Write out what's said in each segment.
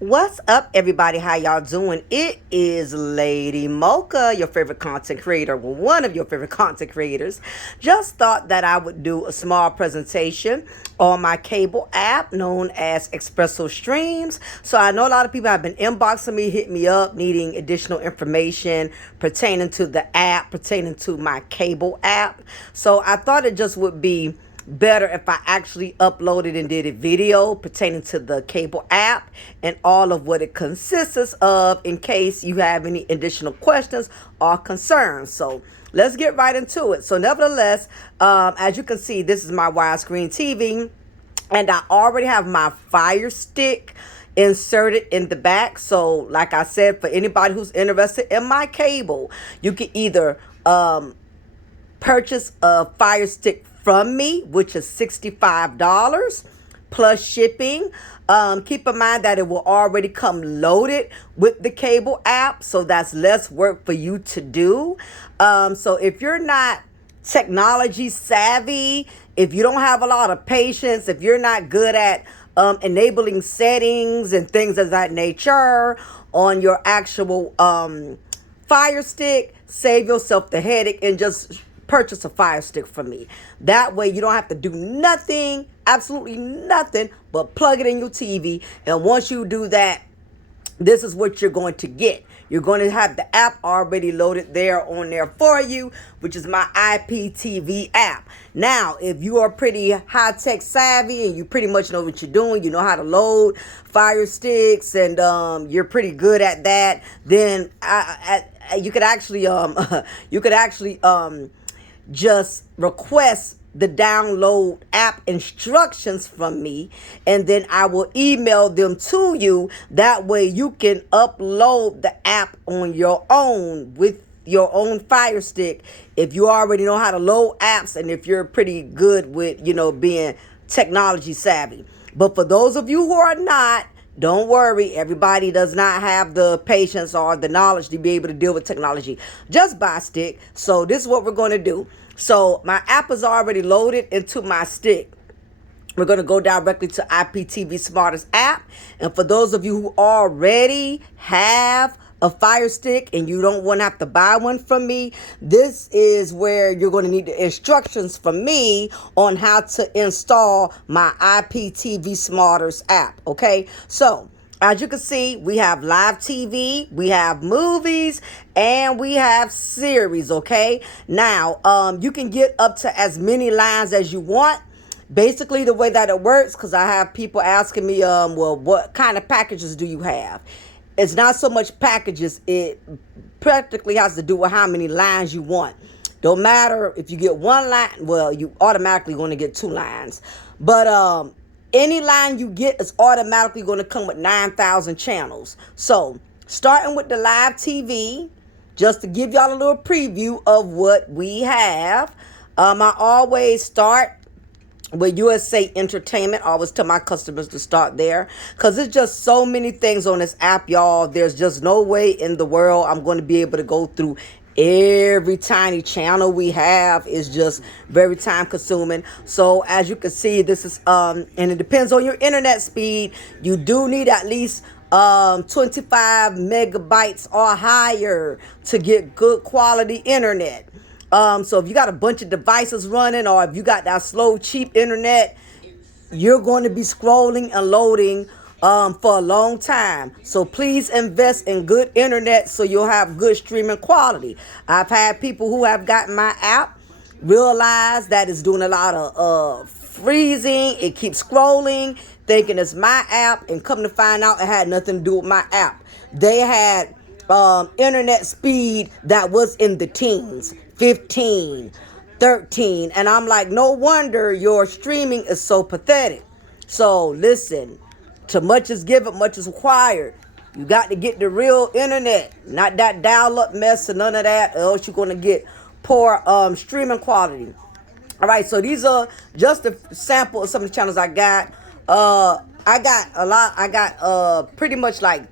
What's up, everybody? How y'all doing? It is Lady Mocha, your favorite content creator, well, one of your favorite content creators. Just thought that I would do a small presentation on my cable app known as Expresso Streamz. So I know a lot of people have been inboxing me, hit me up, needing additional information pertaining to the app, pertaining to my cable app. So I thought it just would be better if I actually uploaded and did a video pertaining to the cable app and all of what it consists of in case you have any additional questions or concerns. So let's get right into it. So nevertheless, as you can see, this is my widescreen TV and I already have my Fire Stick inserted in the back. So like I said, for anybody who's interested in my cable, you can either purchase a Fire Stick from me, which is $65 plus shipping. Keep in mind that it will already come loaded with the cable app, so that's less work for you to do. So if you're not technology savvy, if you don't have a lot of patience, if you're not good at enabling settings and things of that nature on your actual Fire Stick, save yourself the headache and just purchase a Fire Stick from me. That way you don't have to do nothing, absolutely nothing, but plug it in your TV. And once you do that, this is what you're going to get. You're going to have the app already loaded there on there for you, which is my IPTV app. Now, if you are pretty high-tech savvy and you pretty much know what you're doing, you know how to load Fire Sticks, and you're pretty good at that, then you could actually just request the download app instructions from me, and then I will email them to you. That way you can upload the app on your own with your own Fire Stick if you already know how to load apps and if you're pretty good with, being technology savvy. But for those of you who are not, don't worry, everybody does not have the patience or the knowledge to be able to deal with technology. Just buy a stick. So this is what we're going to do. So my app is already loaded into my stick. We're going to go directly to IPTV Smartest app. And for those of you who already have a Fire Stick and you don't want to have to buy one from me, this is where you're going to need the instructions from me on how to install my IPTV Smartest app. Okay, so as you can see, we have live TV, we have movies, and we have series. Okay, now you can get up to as many lines as you want. Basically, the way that it works, because I have people asking me, well, what kind of packages do you have? It's not so much packages. It practically has to do with how many lines you want. Don't matter if you get one line. Well, you automatically going to get 2 lines. But any line you get is automatically going to come with 9,000 channels. So starting with the live TV, just to give y'all a little preview of what we have. I always start with USA Entertainment. I always tell my customers to start there because there's just so many things on this app, y'all. There's just no way in the world I'm going to be able to go through every tiny channel we have. Is just very time consuming. So as you can see, this is and it depends on your internet speed. You do need at least 25 megabytes or higher to get good quality internet. So if you got a bunch of devices running, or if you got that slow, cheap internet, you're going to be scrolling and loading for a long time. So please invest in good internet so you'll have good streaming quality. I've had people who have gotten my app realize that it's doing a lot of freezing. It keeps scrolling, thinking it's my app, and come to find out it had nothing to do with my app. They had internet speed that was in the teens, 15, 13, and I'm like, no wonder your streaming is so pathetic. So listen, to much is given, much is required. You got to get the real internet, not that dial-up mess and none of that, or else you're going to get poor streaming quality. All right, so these are just a sample of some of the channels I got. I got a lot. I got pretty much like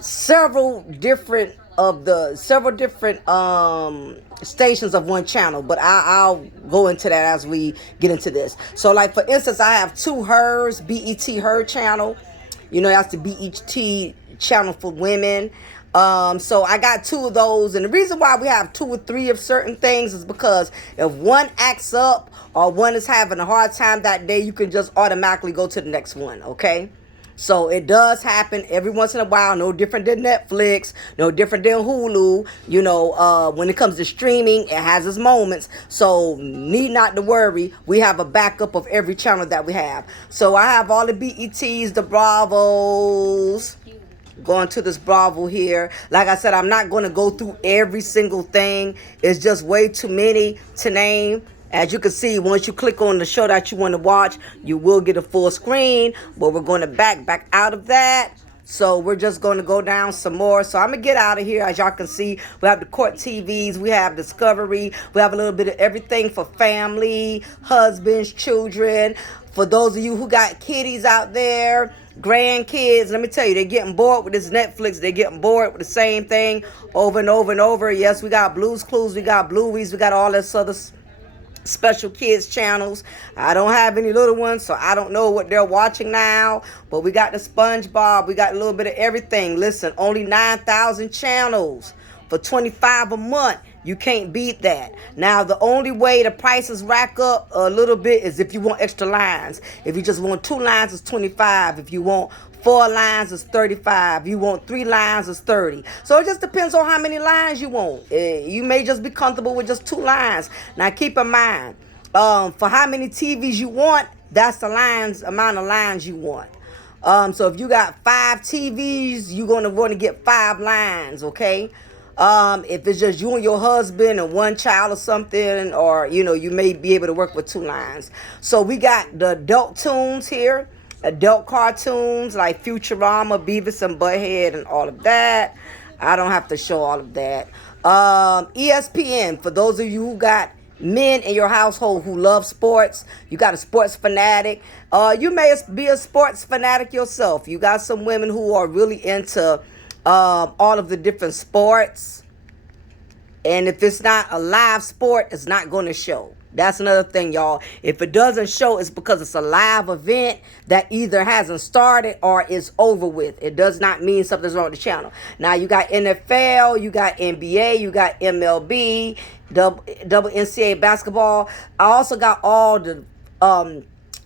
several different of the several different stations of one channel, but I'll go into that as we get into this. So like for instance, I have two hers, BET her channel. You know, that's the BET channel for women. So I got two of those, and the reason why we have two or three of certain things is because if one acts up or one is having a hard time that day, you can just automatically go to the next one, okay? So it does happen every once in a while, no different than Netflix, no different than Hulu. You know, when it comes to streaming, it has its moments. So need not to worry. We have a backup of every channel that we have. So I have all the BETs, the Bravos. Going to this Bravo here. Like I said, I'm not going to go through every single thing. It's just way too many to name. As you can see, once you click on the show that you want to watch, you will get a full screen. But we're going to back out of that. So we're just going to go down some more. So I'm going to get out of here. As y'all can see, we have the court TVs. We have Discovery. We have a little bit of everything for family, husbands, children. For those of you who got kiddies out there, grandkids, let me tell you, they're getting bored with this Netflix. They're getting bored with the same thing over and over and over. Yes, we got Blue's Clues. We got Blueys. We got all this other special kids channels. I don't have any little ones, so I don't know what they're watching now, but we got the SpongeBob. We got a little bit of everything. Listen, only 9,000 channels for $25 a month. You can't beat that. Now, the only way the prices rack up a little bit is if you want extra lines. If you just want 2 lines, it's 25. If you want 4 lines, it's 35. If you want 3 lines, it's 30. So it just depends on how many lines you want. You may just be comfortable with just 2 lines. Now, keep in mind, for how many TVs you want, that's the amount of lines you want. So if you got 5 TVs, you're going to want to get 5 lines, okay? If it's just you and your husband and 1 child or something, or, you know, you may be able to work with 2 lines. So we got the adult tunes here, adult cartoons like Futurama, Beavis and Butthead and all of that. I don't have to show all of that. ESPN, for those of you who got men in your household who love sports, you got a sports fanatic. You may be a sports fanatic yourself. You got some women who are really into all of the different sports, and if it's not a live sport, it's not going to show. That's another thing, y'all. If it doesn't show, it's because it's a live event that either hasn't started or is over with. It does not mean something's wrong with the channel. Now, you got NFL, you got NBA, you got MLB, double NCAA basketball. I also got all the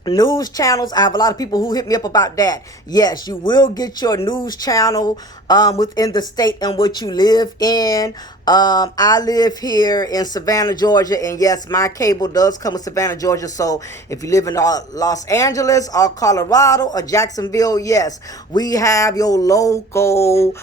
news channels. I have a lot of people who hit me up about that. Yes, you will get your news channel within the state in which you live in. I live here in Savannah, Georgia, and yes, my cable does come with Savannah, Georgia. So if you live in Los Angeles or Colorado or Jacksonville, yes, we have your local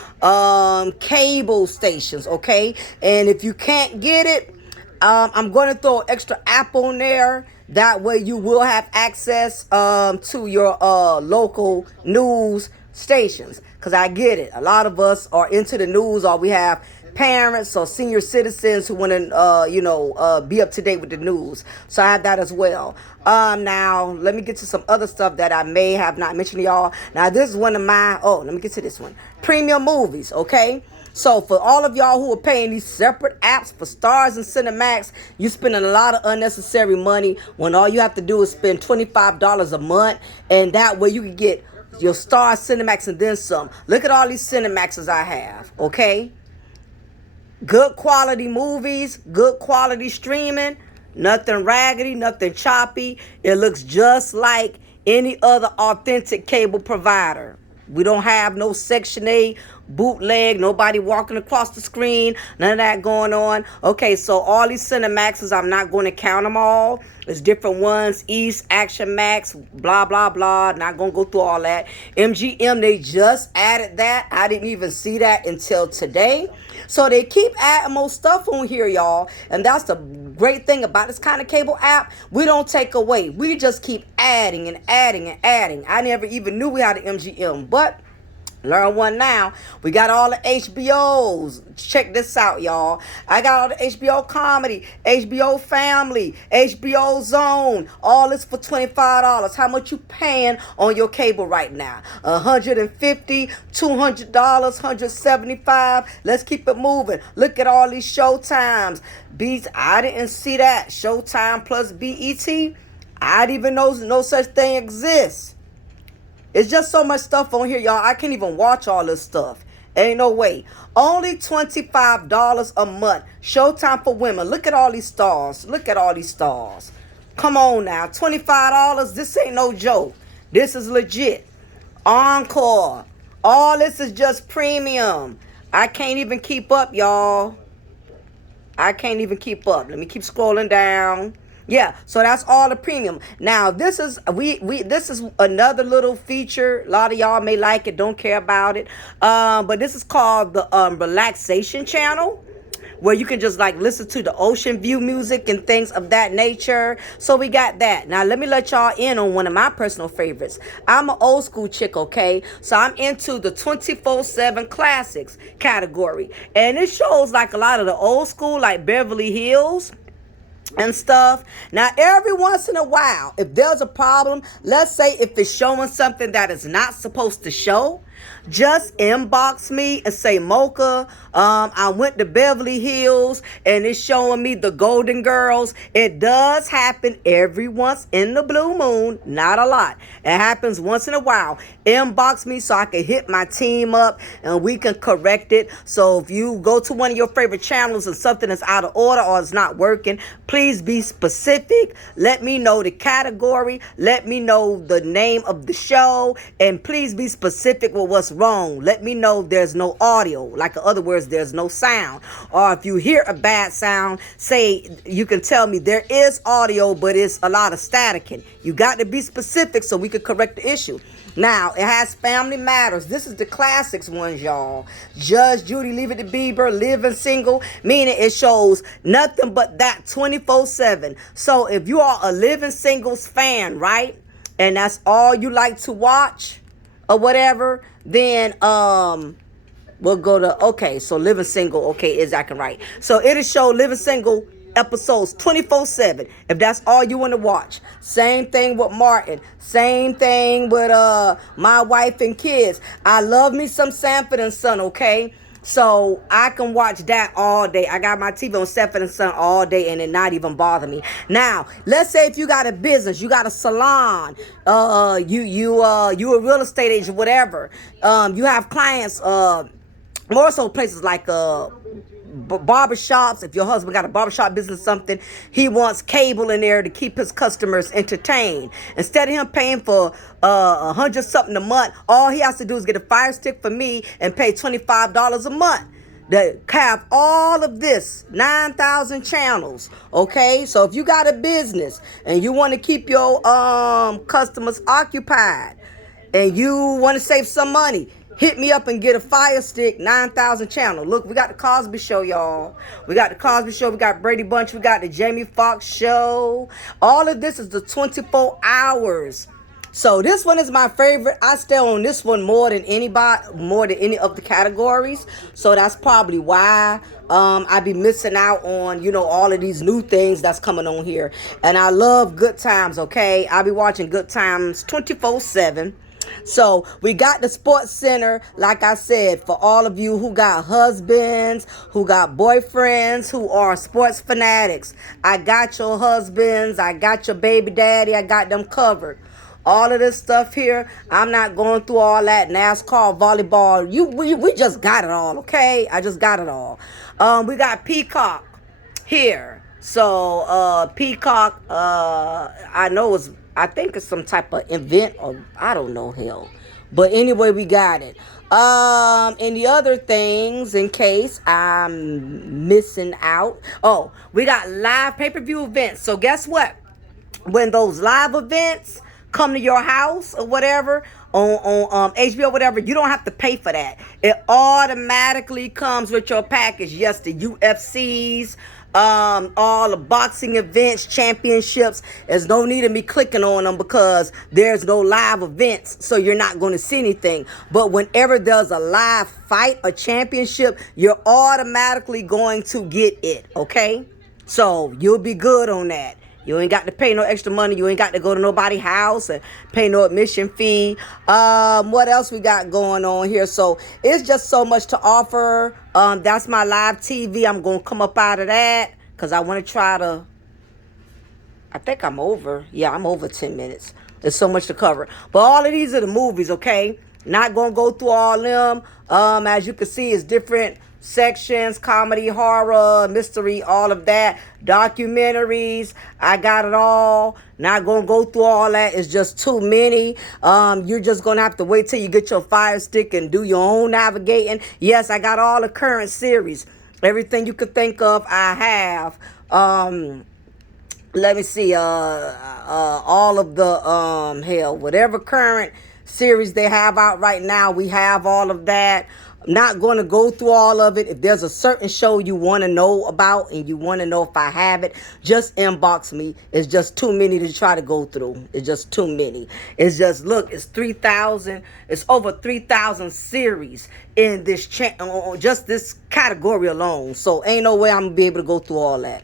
cable stations, okay? And if you can't get it, I'm going to throw an extra app on there. That way you will have access to your local news stations. Because I get it. A lot of us are into the news, or we have parents or senior citizens who want to, be up to date with the news. So I have that as well. Now, let me get to some other stuff that I may have not mentioned to y'all. Now, this is one of my, let me get to this one. Premium movies, okay? So for all of y'all who are paying these separate apps for Stars and Cinemax, you're spending a lot of unnecessary money when all you have to do is spend $25 a month. And that way you can get your Stars, Cinemax, and then some. Look at all these Cinemaxes I have, okay? Good quality movies, good quality streaming, nothing raggedy, nothing choppy. It looks just like any other authentic cable provider. We don't have no Section 8 bootleg, nobody walking across the screen, none of that going on. Okay, so all these Cinemaxes, I'm not going to count them all. There's different ones, East, Action Max, blah, blah, blah. Not going to go through all that. MGM, they just added that. I didn't even see that until today. So they keep adding more stuff on here, y'all. And that's the great thing about this kind of cable app. We don't take away. We just keep adding and adding and adding. I never even knew we had an MGM, but Learn one now. We got all the HBOs. Check this out, y'all. I got all the HBO comedy, HBO family, HBO zone. All this for $25. How much you paying on your cable right now? $150, $200, $175. Let's keep it moving. Look at all these Showtimes. I didn't see that. Showtime plus BET. I didn't even know no such thing exists. It's just so much stuff on here, y'all. I can't even watch all this stuff. Ain't no way. Only $25 a month. Showtime for women. Look at all these stars. Look at all these stars. Come on now. $25. This ain't no joke. This is legit. Encore. All this is just premium. I can't even keep up, y'all. I can't even keep up. Let me keep scrolling down. Yeah, so that's all the premium. Now, this is this is another little feature. A lot of y'all may like it, don't care about it. But this is called the relaxation channel, where you can just like listen to the ocean view music and things of that nature. So we got that. Now, let me let y'all in on one of my personal favorites. I'm an old school chick, okay? So I'm into the 24/7 classics category. And it shows like a lot of the old school, like Beverly Hills and stuff. Now, every once in a while, if there's a problem, let's say if it's showing something that is not supposed to show, just inbox me and say, Mocha, I went to Beverly Hills and it's showing me the Golden Girls. It does happen every once in the blue moon, not a lot. It happens once in a while. Inbox me so I can hit my team up and we can correct it. So if you go to one of your favorite channels and something is out of order or it's not working, please be specific. Let me know the category. Let me know the name of the show. And please be specific with what's wrong. Let me know there's no audio. Like in other words, there's no sound. Or if you hear a bad sound, say you can tell me there is audio, but it's a lot of staticking. You got to be specific so we can correct the issue. Now, it has Family Matters. This is the classics ones, y'all. Judge Judy, Leave It to Bieber, Living Single, meaning it shows nothing but that 24/7. So if you are a Living Singles fan, right, and that's all you like to watch or whatever, then we'll go to, okay, so Living Single, okay, is acting right. So it'll show Living Single episodes 24/7 if that's all you want to watch. Same thing with Martin. Same thing with My Wife and Kids. I love me some Sanford and Son, okay? So I can watch that all day. I got my TV on Sanford and Son all day and it not even bother me. Now, let's say if you got a business, you got a salon, you a real estate agent, whatever. You have clients, more so places like barbershops. If your husband got a barbershop business or something, he wants cable in there to keep his customers entertained. Instead of him paying for $100 something a month, all he has to do is get a Fire Stick for me and pay $25 a month. That have all of this 9,000 channels. Okay, so if you got a business and you want to keep your customers occupied and you want to save some money, hit me up and get a Fire Stick, 9,000 channel. Look, we got the Cosby Show, y'all. We got the Cosby Show. We got Brady Bunch. We got the Jamie Foxx Show. All of this is the 24 hours. So this one is my favorite. I stay on this one more than anybody, more than any of the categories. So that's probably why I be missing out on, you know, all of these new things that's coming on here. And I love Good Times, okay? I be watching Good Times 24/7. So we got the Sports Center, like I said, for all of you who got husbands, who got boyfriends, who are sports fanatics. I got your husbands, I got your baby daddy, I got them covered. All of this stuff here, I'm not going through all that. NASCAR, volleyball, we just got it all, okay? I just got it all. We got Peacock here. So Peacock, I think it's some type of event, or I don't know, hell. But anyway, we got it. And the other things, in case I'm missing out. Oh, we got live pay-per-view events. So guess what? When those live events come to your house or whatever, on HBO, whatever, you don't have to pay for that. It automatically comes with your package. Yes, the UFCs, all the boxing events, championships. There's no need of me clicking on them because there's no live events, so you're not going to see anything. But whenever there's a live fight, a championship, you're automatically going to get it, okay? So you'll be good on that. You ain't got to pay no extra money. You ain't got to go to nobody's house and pay no admission fee. What else we got going on here? So it's just so much to offer. That's my live TV. I'm going to come up out of that because I want to try to... I think I'm over. Yeah, I'm over 10 minutes. There's so much to cover. But all of these are the movies, okay? Not going to go through all them. As you can see, it's different sections: comedy, horror, mystery, all of that, documentaries. I got it all. Not gonna go through all that. It's just too many. You're just gonna have to wait till you get your Fire Stick and do your own navigating. Yes, I got all the current series. Everything you could think of, I have. Let me see. All of the hell, whatever current series they have out right now, we have all of that. I'm not going to go through all of it. If there's a certain show you want to know about and you want to know if I have it, just inbox me. It's just too many to try to go through. It's just too many. It's just, look, it's 3,000. It's over 3,000 series in this just this category alone. So ain't no way I'm going to be able to go through all that.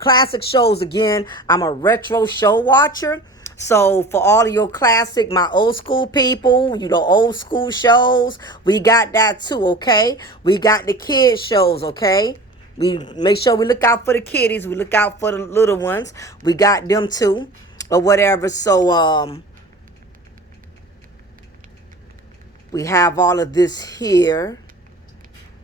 Classic shows, again, I'm a retro show watcher. So for all of your classic, my old school people, you know, old school shows, we got that too, okay? We got the kids shows, okay? We make sure we look out for the kiddies. We look out for the little ones. We got them too, or whatever. So we have all of this here.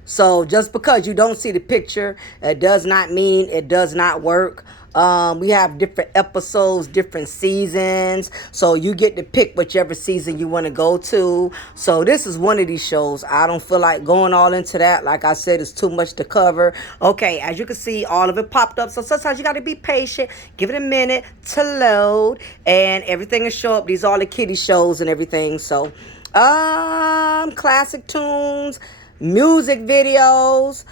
So just because you don't see the picture, it does not mean it does not work. We have different episodes, different seasons. So you get to pick whichever season you want to go to. So this is one of these shows. I don't feel like going all into that. Like I said, it's too much to cover. Okay, as you can see, all of it popped up. So sometimes you got to be patient. Give it a minute to load. And everything will show up. These are all the kiddie shows and everything. So, classic tunes, music videos.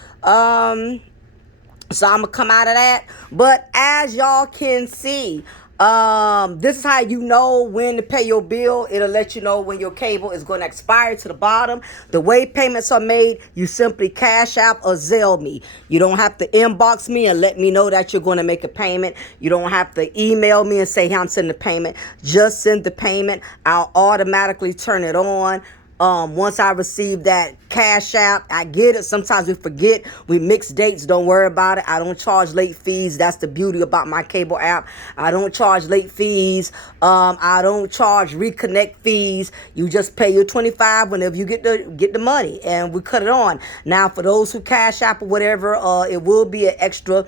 So I'm going to come out of that. But as y'all can see, this is how you know when to pay your bill. It'll let you know when your cable is going to expire to the bottom. The way payments are made, you simply Cash App or Zelle me. You don't have to inbox me and let me know that you're going to make a payment. You don't have to email me and say, hey, I'm sending the payment. Just send the payment. I'll automatically turn it on. Once I receive that Cash App, I get it. Sometimes we forget. We mix dates. Don't worry about it. I don't charge late fees. That's the beauty about my cable app. I don't charge late fees. I don't charge reconnect fees. You just pay your $25 whenever you get the money, and we cut it on. Now, for those who Cash App or whatever, it will be an extra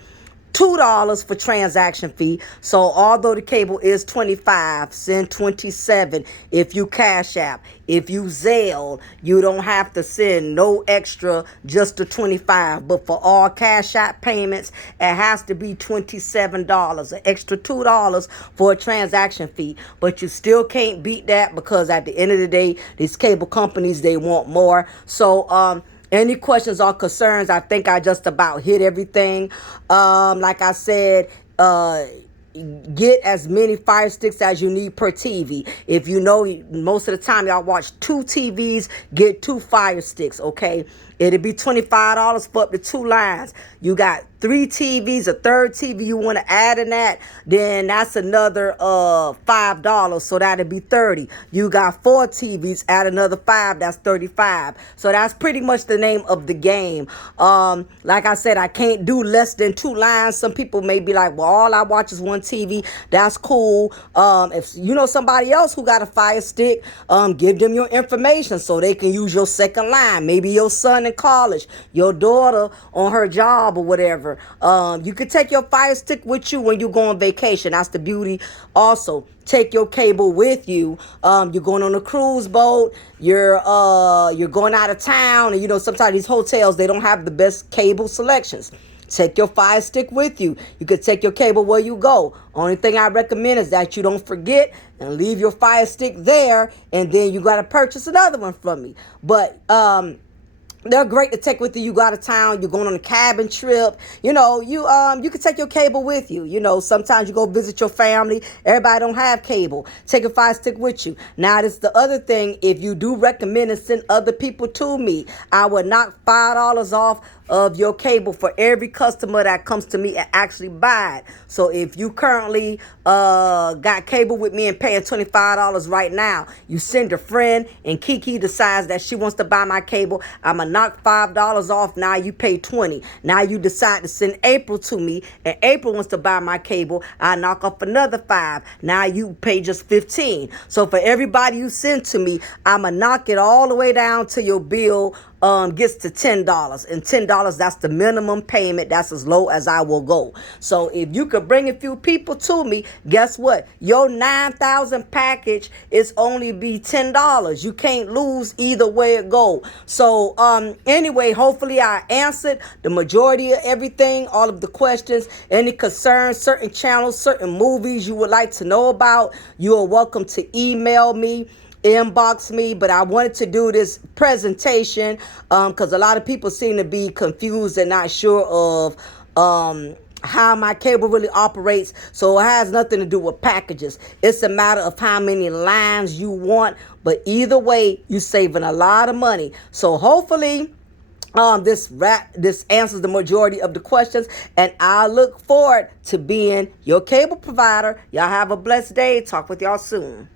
$2 for transaction fee. So although the cable is $25, send $27 if you Cash App. If you Zelle, you don't have to send no extra, just the $25. But for all Cash App payments, it has to be $27, an extra $2 for a transaction fee. But you still can't beat that, because at the end of the day, these cable companies, they want more. So any questions or concerns, I think I just about hit everything. Like I said, get as many Fire Sticks as you need per TV. If you know, most of the time y'all watch 2 TVs, get 2 Fire Sticks, okay? It'll be $25 for up to 2 lines. You got 3 TVs, a third TV you want to add in that, then that's another $5. So that'll be $30. You got 4 TVs, add another $5, that's $35. So that's pretty much the name of the game. Like I said, I can't do less than 2 lines. Some people may be like, well, all I watch is 1 TV. That's cool. If you know somebody else who got a Fire Stick, give them your information so they can use your second line. Maybe your son in college, your daughter on her job or whatever. You could take your Fire Stick with you when you go on vacation. That's the beauty. Also, take your cable with you. You're going on a cruise boat. You're going out of town, and you know sometimes these hotels, they don't have the best cable selections. Take your Fire Stick with you. You could take your cable where you go. Only thing I recommend is that you don't forget and leave your Fire Stick there, and then you got to purchase another one from me. But They're great to take with you. You go out of town, you're going on a cabin trip. You can take your cable with you. Sometimes you go visit your family. Everybody don't have cable. Take a Fire Stick with you. Now, this is the other thing. If you do recommend and send other people to me, I will knock $5 off of your cable for every customer that comes to me and actually buy it. So if you currently got cable with me and paying $25 right now, you send a friend and Kiki decides that she wants to buy my cable, I'm going to knock $5 off. Now you pay $20. Now you decide to send April to me and April wants to buy my cable, I knock off another $5. Now you pay just $15. So for everybody you send to me, I'm going to knock it all the way down to your bill gets to $10, and $10, that's the minimum payment. That's as low as I will go. So if you could bring a few people to me, guess what? Your 9,000 package is only be $10. You can't lose either way it go. So anyway, hopefully I answered the majority of everything, all of the questions, any concerns, certain channels, certain movies you would like to know about. You are welcome to email me, inbox me. But I wanted to do this presentation because a lot of people seem to be confused and not sure of how my cable really operates. So it has nothing to do with packages. It's a matter of how many lines you want. But either way, you're saving a lot of money. So hopefully this answers the majority of the questions, and I look forward to being your cable provider. Y'all have a blessed day. Talk with y'all soon.